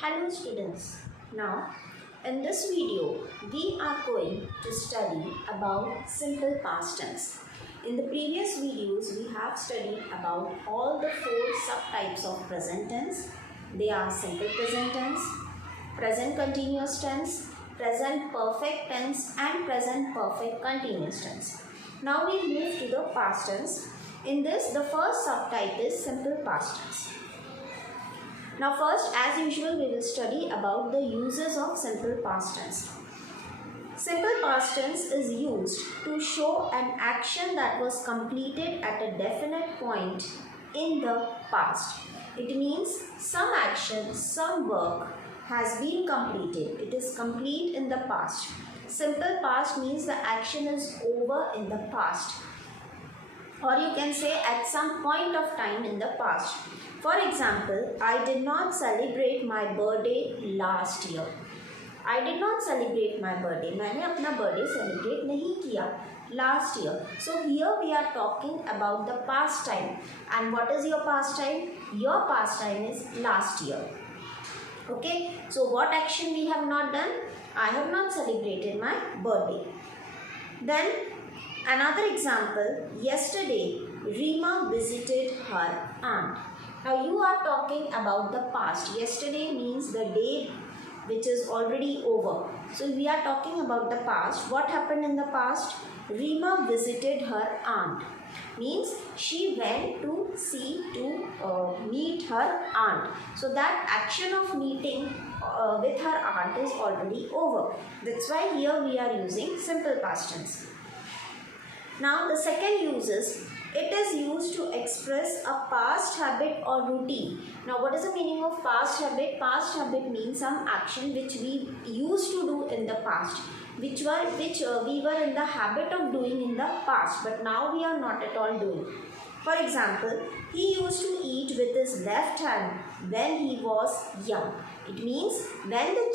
Hello students. Now in this video we are going to study about simple past tense. In the previous videos we have studied about all the four subtypes of present tense. They are simple present tense, present continuous tense, present perfect tense and present perfect continuous tense. Now we move to the past tense. In this the first subtype is simple past tense. Now first, as usual, we will study about the uses of simple past tense. Simple past tense is used to show an action that was completed at a definite point in the past. It means some action, some work has been completed. It is complete in the past. Simple past means the action is over in the past. Or you can say at some point of time in the past. For example, I did not celebrate my birthday last year. I did not celebrate my birthday. मैंने अपना birthday celebrate नहीं किया last year. So here we are talking about the past time. And what is your past time? Your past time is last year. Okay. So what action we have not done? I have not celebrated my birthday. Then another example, yesterday Rima visited her aunt. Now you are talking about the past. Yesterday means the day which is already over. So we are talking about the past. What happened in the past? Rima visited her aunt. Means she went to meet her aunt. So that action of meeting with her aunt is already over. That's why here we are using simple past tense. Now the second use is, it is used to express a past habit or routine. Now what is the meaning of past habit? Past habit means some action which we used to do in the past, which we were in the habit of doing in the past, but now we are not at all doing. For example, he used to eat with his left hand when he was young. It means when the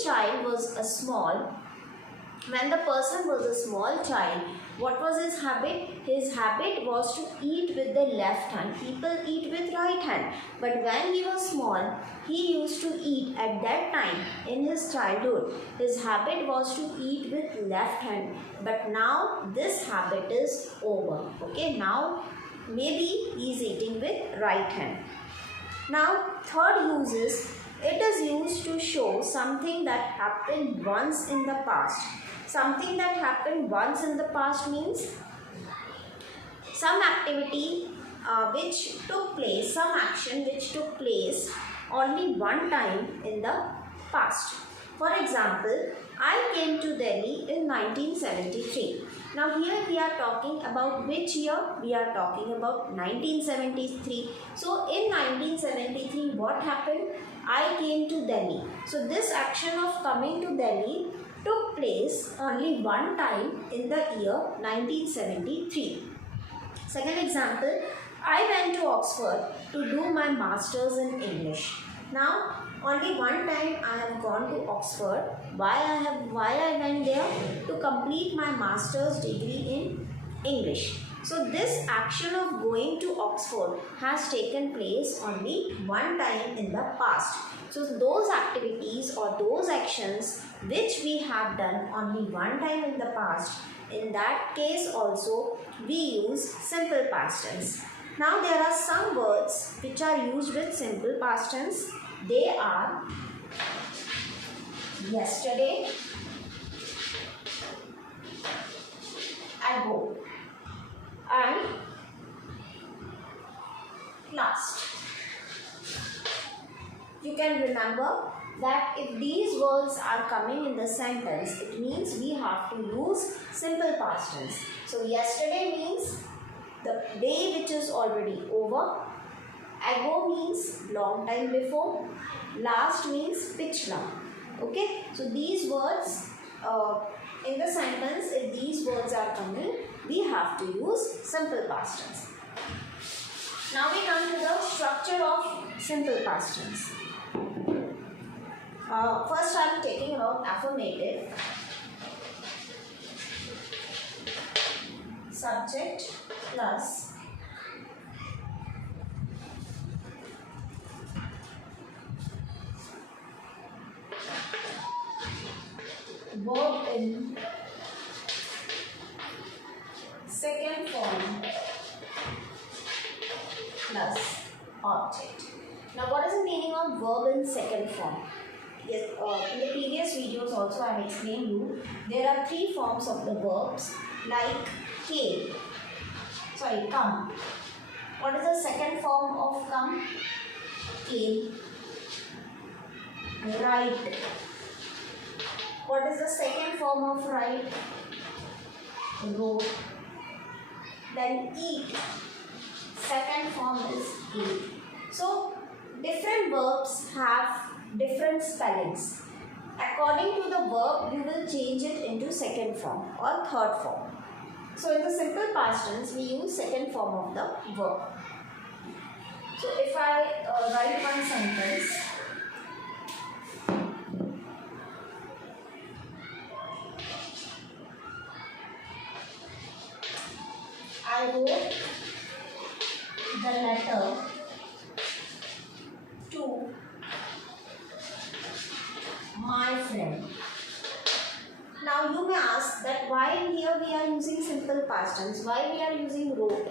person was a small child, what was his habit? His habit was to eat with the left hand. People eat with right hand. But when he was small, he used to eat at that time in his childhood. His habit was to eat with left hand. But now this habit is over. Okay, now maybe he is eating with right hand. Now third use is, it is used to show something that happened once in the past. Something that happened once in the past means some activity which took place, some action which took place only one time in the past. For example, I came to Delhi in 1973. Now here we are talking about which year? We are talking about 1973. So in 1973 what happened? I came to Delhi. So this action of coming to Delhi took place only one time in the year 1973. Second example, I went to Oxford to do my masters in English. Now only one time I have gone to Oxford. Why I went there? To complete my master's degree in English. So this action of going to Oxford has taken place only one time in the past. So those activities or those actions which we have done only one time in the past, in that case also we use simple past tense. Now there are some words which are used with simple past tense. They are yesterday, ago, and last. You can remember that if these words are coming in the sentence, it means we have to use simple past tense. So yesterday means the day which is already over. Ago means long time before. Last means pichla. Okay. So these words in the sentence, if these words are coming, we have to use simple past tense. Now we come to the structure of simple past tense. First I am taking about affirmative, subject plus Now, what is the meaning of verb in second form? Yes, in the previous videos also I have explained you, there are three forms of the verbs like come. What is the second form of come? Came. Write. What is the second form of write? Wrote. Then eat. Second form is ate. So different verbs have different spellings. According to the verb, you will change it into second form or third form. So in the simple past tense, we use second form of the verb. So if I write one sentence, I wrote the letter to my friend. Now you may ask that why here we are using simple past tense, why we are using wrote.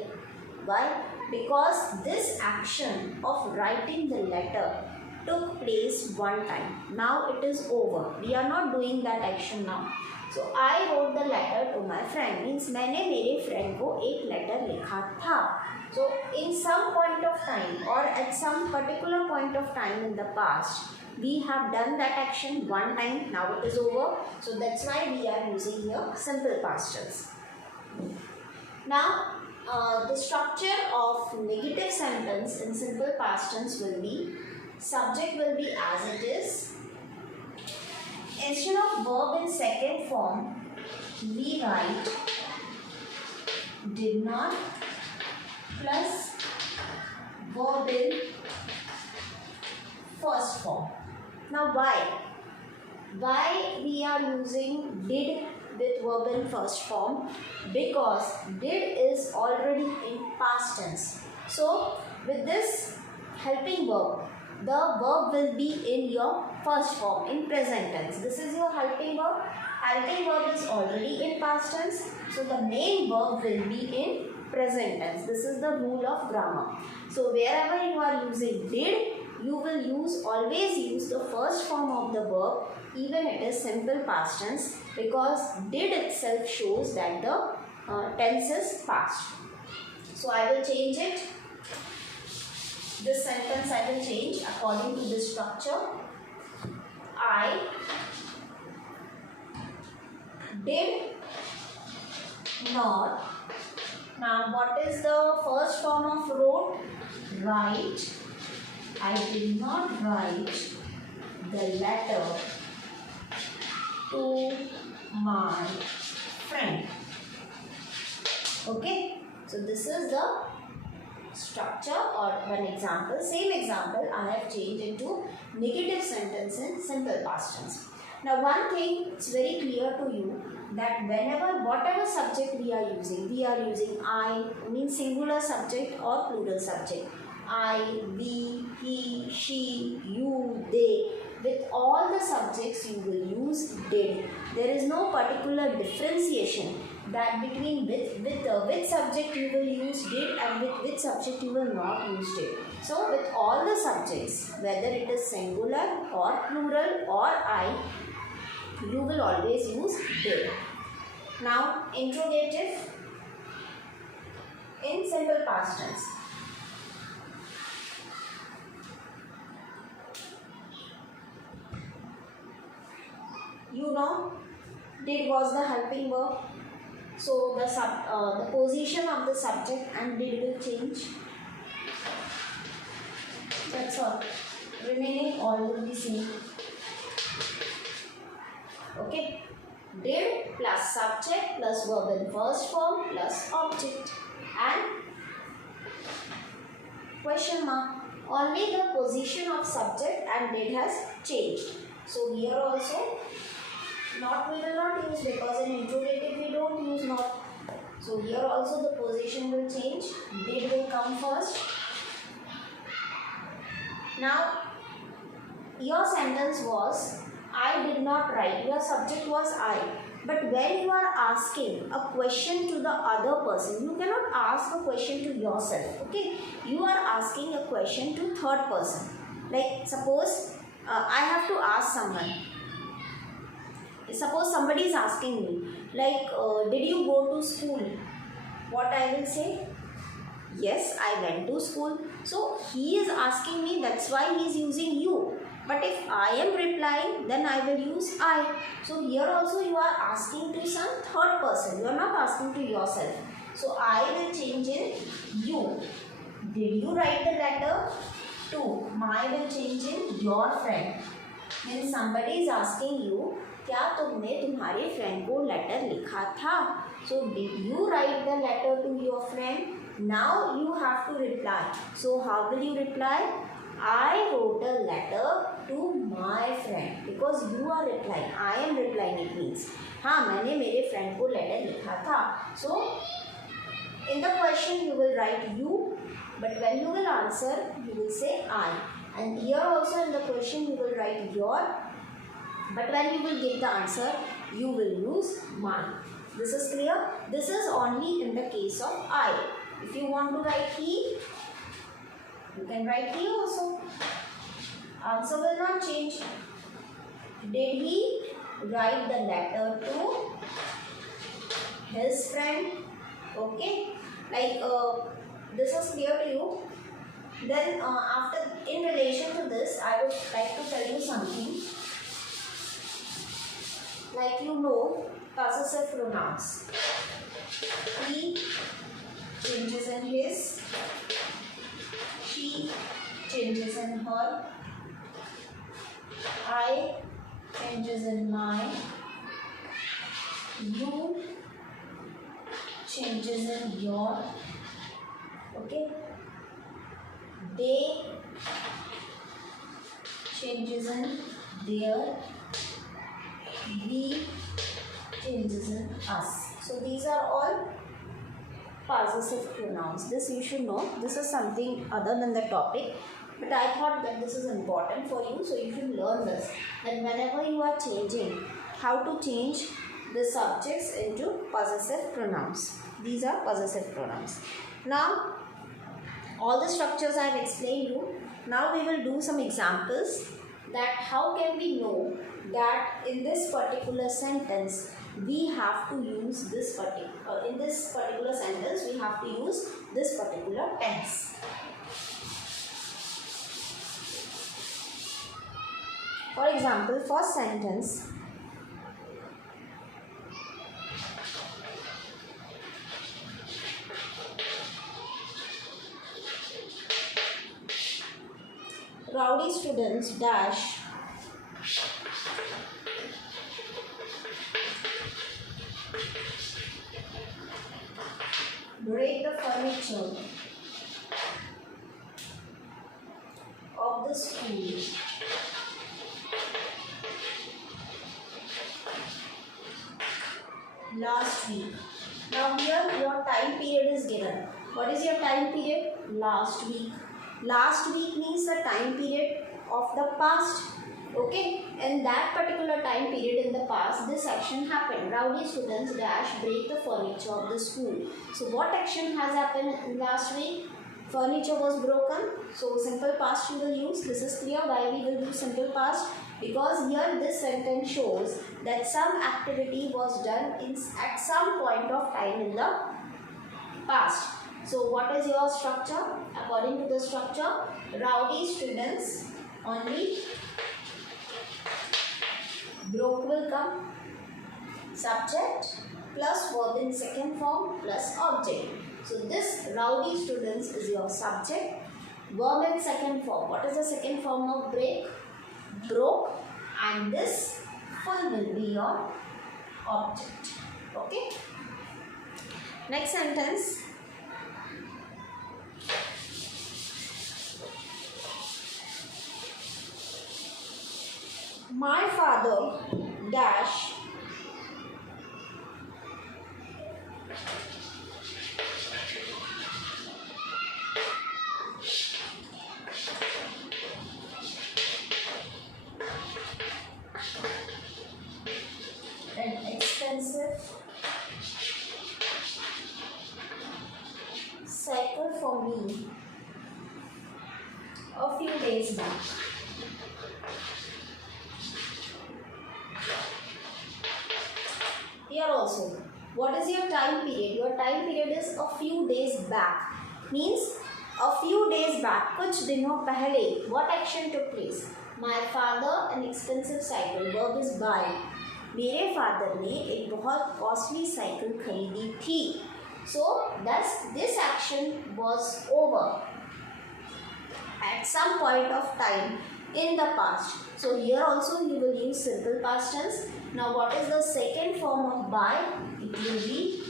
Why? Because this action of writing the letter took place one time. Now it is over. We are not doing that action now. So I wrote the letter to my friend. Means मैंने मेरे friend को एक letter लिखा था. So in some point of time or at some particular point of time in the past, we have done that action one time. Now it is over. So that's why we are using here simple past tense. Now the structure of negative sentence in simple past tense will be, subject will be as it is. Instead of verb in second form, we write did not plus verb in first form. Now why? Why we are using did with verb in first form? Because did is already in past tense. So with this helping verb, the verb will be in your first form, in present tense. This is your helping verb. Helping verb is already in past tense. So the main verb will be in present tense. This is the rule of grammar. So wherever you are using did, you will always use the first form of the verb, even it is simple past tense, because did itself shows that the tense is past. So I will change it. This sentence I will change according to this structure. I did not. Now what is the first form of wrote? Write. I did not write the letter to my friend. Okay. So this is the structure or one example. Same example I have changed into negative sentence in simple past tense. Now one thing, it's very clear to you that whatever subject we are using I, means singular subject or plural subject. I, we, he, she, you, they. With all the subjects you will use did. There is no particular differentiation that between which subject you will use did and with which subject you will not use did. So with all the subjects, whether it is singular or plural or I, you will always use did. Now interrogative in simple past tense. You know, did was the helping verb. So the position of the subject and did will change. That's all. Remaining all will be same. Okay. Did plus subject plus verb in first form plus object and question mark. Only the position of subject and did has changed. So here also not we will not use, because in interrogative we don't use not. So here also the position will change. Did will come first. Now your sentence was I did not write. Your subject was I. But when you are asking a question to the other person, you cannot ask a question to yourself. Okay? You are asking a question to third person. Like suppose I have to ask someone. Suppose somebody is asking me, like, did you go to school? What I will say? Yes, I went to school. So he is asking me, that's why he is using you. But if I am replying, then I will use I. So here also you are asking to some third person. You are not asking to yourself. So I will change in you. Did you write the letter? To. My will change in your friend. When somebody is asking you, क्या तुमने तुम्हारे friend को letter लिखा था? So did you write the letter to your friend? Now you have to reply. So how will you reply? I wrote a letter to my friend because you are replying. I am replying it means. हाँ मैंने मेरे friend को letter लिखा था. So in the question you will write you, but when you will answer you will say I. And here also in the question you will write your, but when you will give the answer you will use mine. This is clear? This is only in the case of I. If you want to write he, you can write he also. Answer will not change. Did he write the letter to his friend? Okay. Like this is clear to you. Then after, in relation to this, I would like to tell you something. Like you know, possessive pronouns. He changes in his, she changes in her, I changes in mine, you changes in your, okay, they changes in their, we changes in us. So these are all possessive pronouns. This you should know. This is something other than the topic, but I thought that this is important for you, so you should learn this. And whenever you are changing, how to change the subjects into possessive pronouns. These are possessive pronouns. Now, all the structures I have explained you. Now we will do some examples that how can we know that in this particular sentence we have to use this particular, in this particular sentence we have to use this particular tense. For example, first sentence, rowdy students dash break the furniture of the school last week. Now here your time period is given. What is your time period? Last week. Last week means the time period of the past. Okay, in that particular time period in the past, this action happened. Rowdy students dash break the furniture of the school. So what action has happened last week? Furniture was broken. So simple past you will use. This is clear why we will do simple past. Because here this sentence shows that some activity was done at some point of time in the past. So what is your structure? According to the structure, rowdy students only, broke will come, subject plus verb in second form plus object. So this rowdy students is your subject, verb in second form. What is the second form of break? Broke, and this full will be your object. Okay. Next sentence. My father dash an expensive cycle for me a few days days back. Here also, what is your time period? Your time period is a few days back. Means a few days back, कुछ दिनों पहले, what action took place? My father an expensive cycle, verb is buy. मेरे father ने एक बहुत costly cycle खरीदी थी. So thus this action was over at some point of time in the past. So here also you will use simple past tense. Now what is the second form of buy? It will be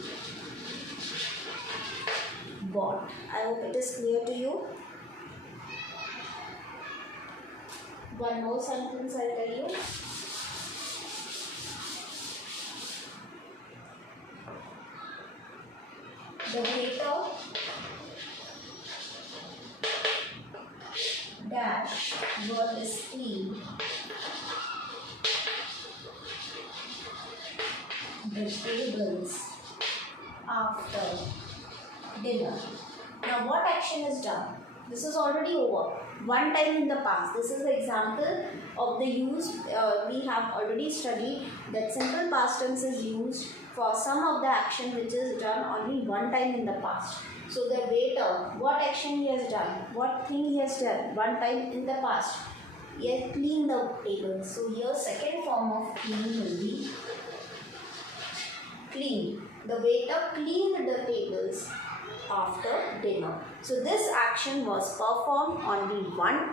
bought. I hope it is clear to you. One more sentence I will tell you. The waiter dash verb is clean the tables after dinner. Now what action is done? This is already over. One time in the past. This is the example of the use. We have already studied that simple past tense is used for some of the action which is done only one time in the past. So the waiter, what action he has done? What thing he has done? One time in the past. He has cleaned the table. So here second form of clean will be clean. The waiter cleaned the tables after dinner. So this action was performed only one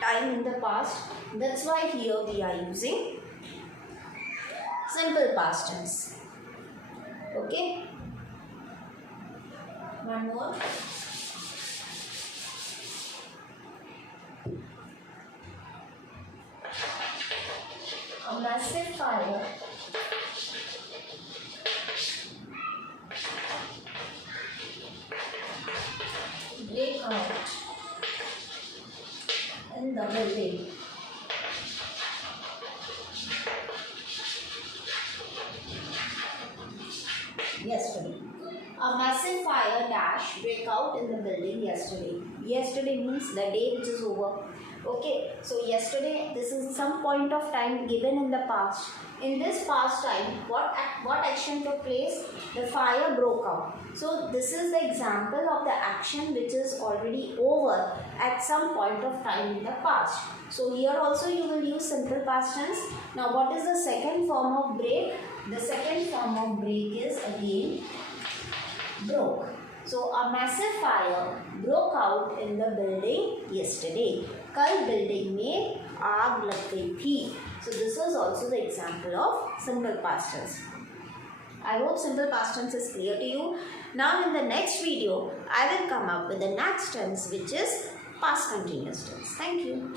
time in the past. That's why here we are using simple past tense. Okay. One more. A massive fire break out in the building. Yesterday. A massive fire dash break out in the building yesterday. Yesterday means the day which is over. Okay, so yesterday, this is some point of time given in the past. In this past time, what action took place? The fire broke out. So this is the example of the action which is already over at some point of time in the past. So here also you will use simple past tense. Now what is the second form of break? The second form of break is again broke. So a massive fire broke out in the building yesterday. कल building में आग लग गई थी. So this is also the example of simple past tense. I hope simple past tense is clear to you. Now in the next video, I will come up with the next tense which is past continuous tense. Thank you.